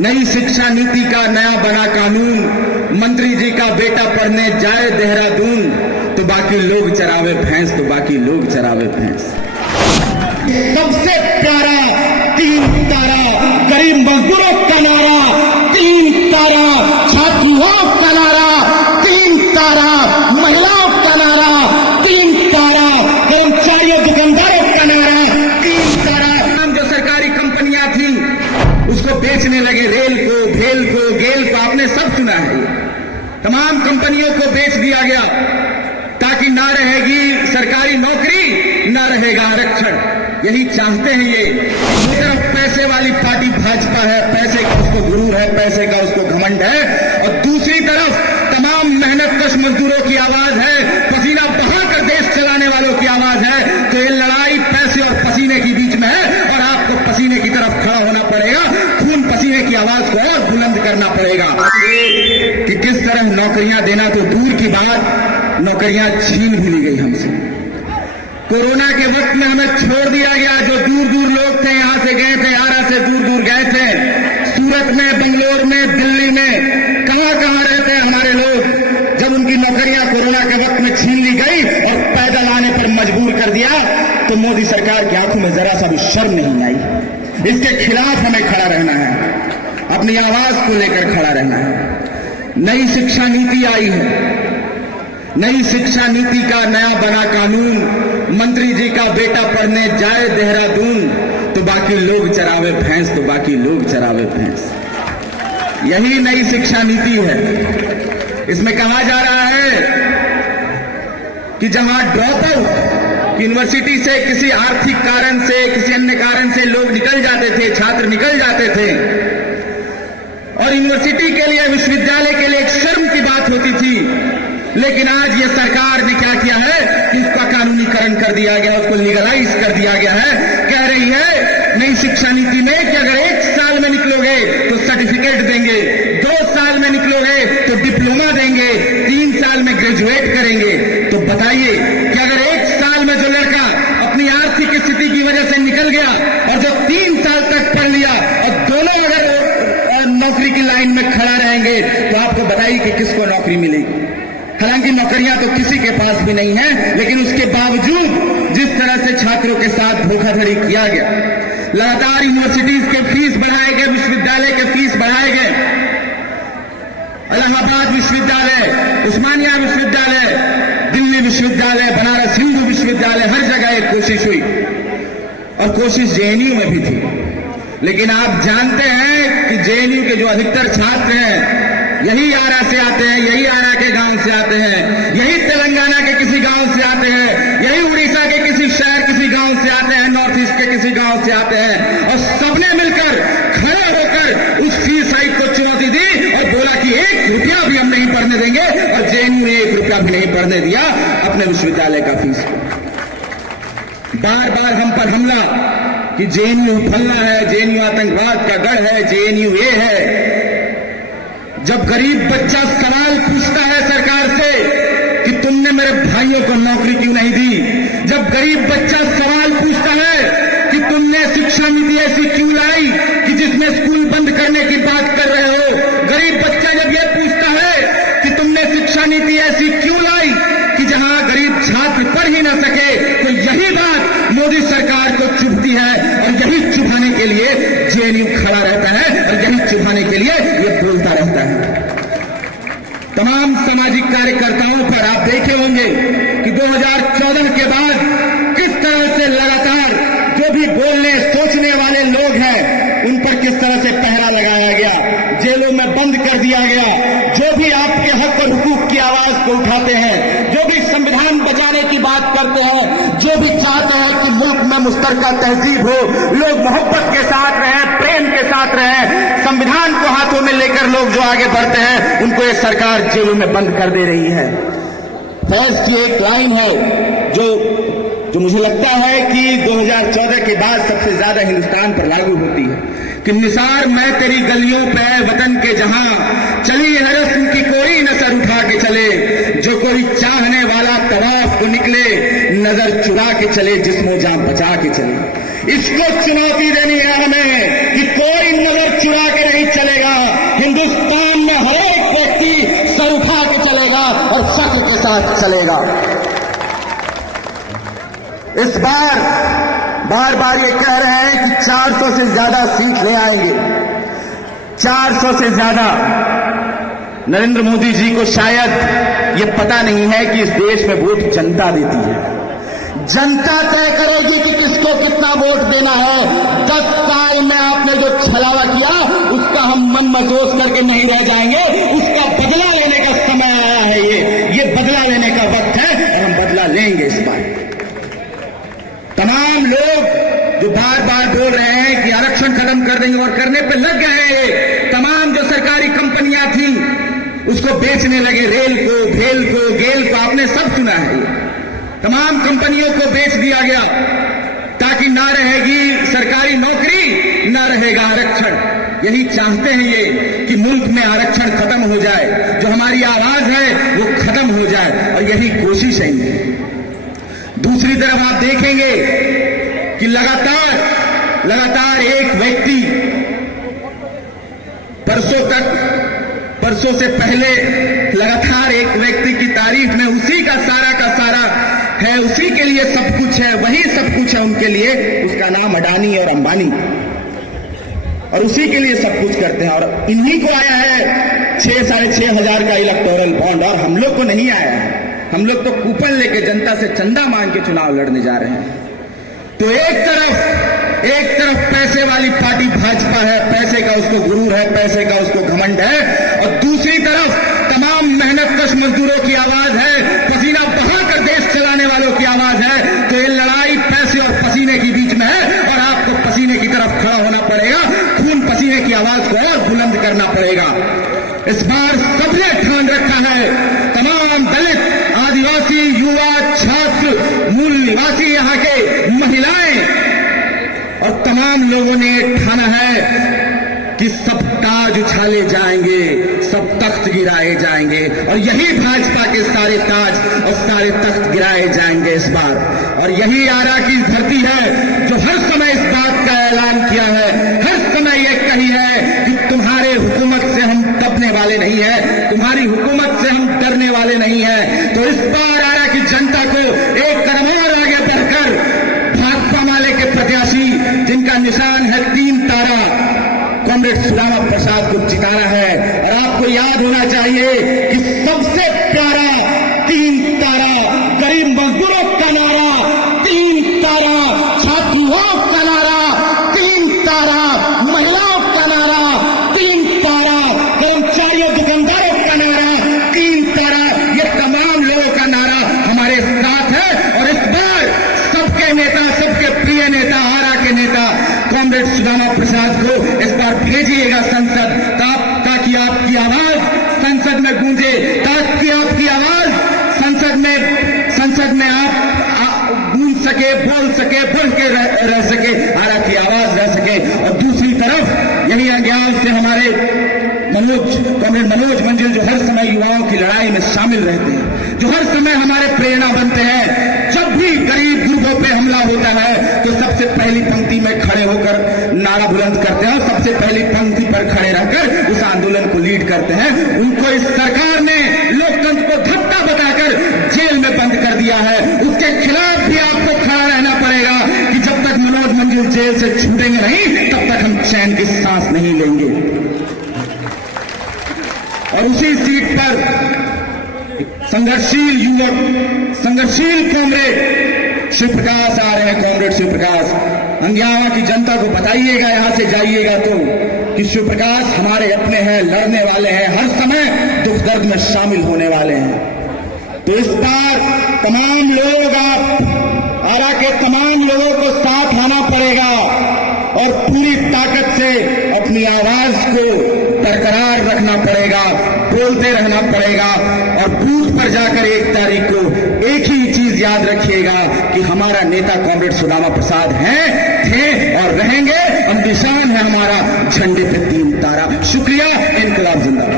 नई शिक्षा नीति का नया बना कानून, मंत्री जी का बेटा पढ़ने जाए देहरादून, तो बाकी लोग चरावे भैंस, तो बाकी लोग चरावे भैंस। सबसे प्यारा 3 तारा गरीब मजदूरों का नारा, 3 तारा छात्रों का नारा, 3 तारा महिलाओं का नारा, 3 तारा कर्मचारियों दुकानदारों का नारा, 3 तारा। जो सरकारी कंपनियां थी उसको बेचने लगे, रेल को, भेल को, गेल को, आपने सब सुना है। तमाम कंपनियों को बेच दिया गया ताकि ना रहेगी सरकारी नौकरी, ना रहेगा आरक्षण। यही चाहते हैं ये। एक तरफ पैसे वाली पार्टी भाजपा है, पैसे का उसको गुरूर है, पैसे का उसको घमंड है, और दूसरी तरफ तमाम मेहनतकश मजदूरों की आवाज है, पसीना बहाकर देश चलाने वालों की आवाज है। तो ये लड़ाई पैसे और पसीने के बीच में है, और आपको पसीने की तरफ खड़ा होना पड़ेगा, खून पसीने की आवाज को और बुलंद करना पड़ेगा। कि किस तरह नौकरियां देना तो दूर की बात, नौकरियां छीन भी ली गई हमसे। कोरोना के वक्त में हमें छोड़ दिया गया। जो दूर दूर लोग थे, यहां से गए थे, आरा से दूर दूर गए थे, सूरत में, बंगलोर में, दिल्ली में, कहां कहां रहते हैं हमारे लोग। जब उनकी नौकरियां कोरोना के वक्त में छीन ली गई और पैदल आने पर मजबूर कर दिया, तो मोदी सरकार की आंखों में जरा सा भी शर्म नहीं आई। इसके खिलाफ हमें खड़ा रहना है, अपनी आवाज को लेकर खड़ा रहना है। नई शिक्षा नीति आई है, नई शिक्षा नीति का नया बना कानून, मंत्री जी का बेटा पढ़ने जाए देहरादून, तो बाकी लोग चरावे भैंस, तो बाकी लोग चरावे भैंस। यही नई शिक्षा नीति है। इसमें कहा जा रहा है कि जहां ड्रॉप आउट, यूनिवर्सिटी से किसी आर्थिक कारण से, किसी अन्य कारण से लोग निकल जाते थे, छात्र निकल जाते थे, और यूनिवर्सिटी के लिए, विश्वविद्यालय के लिए एक शर्म की बात होती थी। लेकिन आज ये सरकार ने क्या किया है कि इसका कानूनीकरण कर दिया गया, उसको लीगलाइज कर दिया गया है। कह रही है नई शिक्षा नीति में कि अगर 1 साल में निकलोगे तो सर्टिफिकेट देंगे, 2 साल में निकलोगे तो डिप्लोमा देंगे, 3 साल में ग्रेजुएट करेंगे। तो बताइए कि अगर 1 साल में जो लड़का अपनी आर्थिक स्थिति की वजह से निकल गया और जो 3 साल तक पढ़ लिया, और दोनों अगर नौकरी की लाइन में खड़ा रहेंगे, तो आपको बताइए कि किसको नौकरी मिलेगी। हालांकि नौकरियां तो किसी के पास भी नहीं है, लेकिन उसके बावजूद जिस तरह से छात्रों के साथ धोखाधड़ी किया गया, लगातार यूनिवर्सिटीज के फीस बढ़ाए गए, विश्वविद्यालय के फीस बढ़ाए गए। इलाहाबाद विश्वविद्यालय, उस्मानिया विश्वविद्यालय, दिल्ली विश्वविद्यालय, बनारस हिंदू विश्वविद्यालय, हर जगह एक कोशिश हुई, और कोशिश जेएनयू में भी थी। लेकिन आप जानते हैं कि जेएनयू के जो अधिकतर छात्र हैं यही आरा से आते हैं, यही आरा के गांव से आते हैं, यही तेलंगाना के किसी गांव से आते हैं, यही उड़ीसा के किसी शहर, किसी गांव से आते हैं, नॉर्थ ईस्ट के किसी गांव से आते हैं, और सबने मिलकर खड़े होकर उस फीस हाइक को चुनौती दी और बोला कि 1 रुपया भी हम नहीं भरने देंगे, और जेएनयू ने 1 रुपया भी नहीं भरने दिया अपने विश्वविद्यालय का फीस को। बार बार हम पर हमला कि जेएनयू फलना है, जेएनयू आतंकवाद का गढ़ है, जेएनयू ये है। जब गरीब बच्चा सवाल पूछता है सरकार से कि तुमने मेरे भाइयों को नौकरी क्यों नहीं दी, जब गरीब बच्चा सवाल पूछता है कि तुमने शिक्षा नीति ऐसी क्यों लाई कि जिसमें स्कूल बंद करने की बात कर रहे हो, गरीब बच्चा जब यह पूछता है कि तुमने शिक्षा नीति ऐसी क्यों लाई कि जहां गरीब छात्र पढ़ ही ना सके, तो यही बात मोदी सरकार को चुभती है, और यही चुभाने के लिए जेएनयू खड़ा रहता है, और यही चुभाने के लिए ये बोलता रहता है। तमाम सामाजिक कार्यकर्ताओं पर आप देखे होंगे कि 2014 के बाद किस तरह से लगातार जो भी बोलने सोचने वाले लोग हैं उन पर किस तरह से पहरा लगाया गया, जेलों में बंद कर दिया गया। जो भी आपके हक और हुकूक की आवाज को उठाते हैं, जो भी संविधान बचाने की बात करते हैं, जो भी चाहते हैं कि मुल्क में मुश्तरका तहजीब हो, लोग मोहब्बत के साथ रहें, प्रेम के साथ रहें, संविधान को हाथों में लेकर लोग जो आगे बढ़ते हैं, उनको ये सरकार जेलों में बंद कर दे रही है। फैज की एक लाइन है जो मुझे लगता है कि 2014 के बाद सबसे ज्यादा हिंदुस्तान पर लागू होती है कि निसार मैं तेरी गलियों पे वतन के जहां चली है रस्म की कोई नजर उठा के चले, जो कोई चाहने वाला तवाफ को निकले नजर चुरा के चले, जिस्मो जान बचा के चले। इसको चुनौती देनी है हमें कि कोई नजर चुरा के नहीं चलेगा। साथ चलेगा। इस बार बार ये कह रहे हैं कि 400 से ज्यादा सीट ले आएंगे। 400 से ज्यादा। नरेंद्र मोदी जी को शायद ये पता नहीं है कि इस देश में वोट जनता देती है। जनता तय करेगी कि किसको कितना वोट देना है। 10 साल में आपने जो छलावा किया उसका हम मन महसूस करके नहीं रह जाएंगे। उसका बदला लेने का समय आया है। ये बदला लेने का वक्त है और हम बदला लेंगे इस बार। तमाम लोग जो बार बार बोल रहे हैं कि आरक्षण खत्म कर देंगे और करने पे लग गए हैं। तमाम जो सरकारी कंपनियां थी उसको बेचने लगे, रेल को, भेल को, गेल को, आपने सब सुना है। तमाम कंपनियों को बेच दिया गया ताकि ना रहेगी सरकारी नौकरी, ना रहेगा आरक्षण। यही चाहते हैं ये कि मुल्क में आरक्षण खत्म हो जाए, जो हमारी आवाज है वो खत्म हो जाए, और यही कोशिश है इनकी। दूसरी तरफ आप देखेंगे कि लगातार एक व्यक्ति परसों से पहले लगातार एक व्यक्ति की तारीफ में उसी का सारा है, उसी के लिए सब कुछ है, वही सब कुछ है उनके लिए। उसका नाम अडानी और अंबानी, और उसी के लिए सब कुछ करते हैं। और इन्हीं को आया है 6,500 हजार का इलेक्टोरल बॉन्ड, और हम लोग को नहीं आया है। हम लोग तो कूपन लेके जनता से चंदा मांग के चुनाव लड़ने जा रहे हैं। तो एक तरफ पैसे वाली पार्टी भाजपा है, पैसे का उसको गुरूर है, पैसे का उसको घमंड है, और दूसरी तरफ तमाम मेहनतकश मजदूरों की आवाज है, पसीना बहाकर देश चलाने वालों की आवाज है। तो ये लड़ाई पैसे और पसीने के बीच में है, और आपको पसीने की तरफ खड़ा होना पड़ेगा। खून पसीने की आवाज को और बुलंद करना पड़ेगा। इस बार सबने ठान रखा है, तमाम दलित, आदिवासी, युवा, छात्र, मूल निवासी, यहाँ के महिलाएं और तमाम लोगों ने ठाना है कि सब ताज उछाले जाएंगे, सब तख्त गिराए जाएंगे, और यही भाजपा के सारे ताज और सारे तख्त गिराए जाएंगे इस बार। और यही आरा की धरती है जो हर समय इस बात का ऐलान किया है, हर समय ये कही है कि तुम्हारे हुकूमत से हम दबने वाले नहीं है, तुम्हारी हुकूमत से हम डरने वाले नहीं है। तो इस बार आरा की जनता को एक कदम और आगे बढ़कर भाकपा माले के प्रत्याशी जिनका निशान है 3 तारा, कॉमरेड सुदामा प्रसाद को जिताना है। और आपको याद होना चाहिए कि सबसे प्यारा 3 तारा गरीब मजदूरों का नारा, 3 तारा छात्रों का नारा, 3 तारा महिलाओं का नारा, 3 तारा कर्मचारियों दुकानदारों का नारा, 3 तारा, ये तमाम लोगों का नारा हमारे साथ है। और इस बार सबके नेता, सबके प्रिय नेता, आरा के नेता कॉमरेड सुदामा प्रसाद को इस बार भेजिएगा संसद, ताकि आपकी आवाज संसद में गूंजे, ताकि आपकी आवाज संसद में आप गूंज सके, बोल सके, बढ़ के रह सके, आरा की आवाज रह सके। और दूसरी तरफ यही अज्ञान से हमारे कॉमरेड मनोज मंजिल जो हर समय युवाओं की लड़ाई में शामिल रहते हैं, जो हर समय हमारे प्रेरणा बनते हैं। जब भी गरीब ग्रुपों पे हमला होता है तो सबसे पहली पंक्ति में खड़े होकर नारा बुलंद करते हैं, और सबसे पहली पंक्ति पर खड़े रहकर उस आंदोलन को लीड करते हैं। उनको इस सरकार ने लोकतंत्र को धक्का बताकर जेल में बंद कर दिया है। उसके खिलाफ भी आपको खड़ा रहना पड़ेगा कि जब तक मनोज मंजिल जेल से छूटेंगे नहीं, तब तक हम चैन की सांस नहीं लेंगे। और उसी सीट पर संघर्षशील युवक, संघर्षशील कॉमरेड शिव प्रकाश आ रहे हैं। कॉमरेड शिव प्रकाश, अंगियावा की जनता को बताइएगा यहां से जाइएगा तो कि शिव प्रकाश हमारे अपने हैं, लड़ने वाले हैं, हर समय दुख दर्द में शामिल होने वाले हैं। तो इस बार तमाम लोग, आप आरा के तमाम लोगों को साथ आना पड़ेगा और पूरी ताकत से अपनी आवाज को बरकरार रखना पड़ेगा, बोलते रहना पड़ेगा। और बूथ पर जाकर 1 तारीख को एक ही चीज याद रखिएगा कि हमारा नेता कॉमरेड सुदामा प्रसाद हैं, थे और रहेंगे। हम निशान है हमारा झंडे पे 3 तारा। शुक्रिया। इनकलाब जिंदाबाद।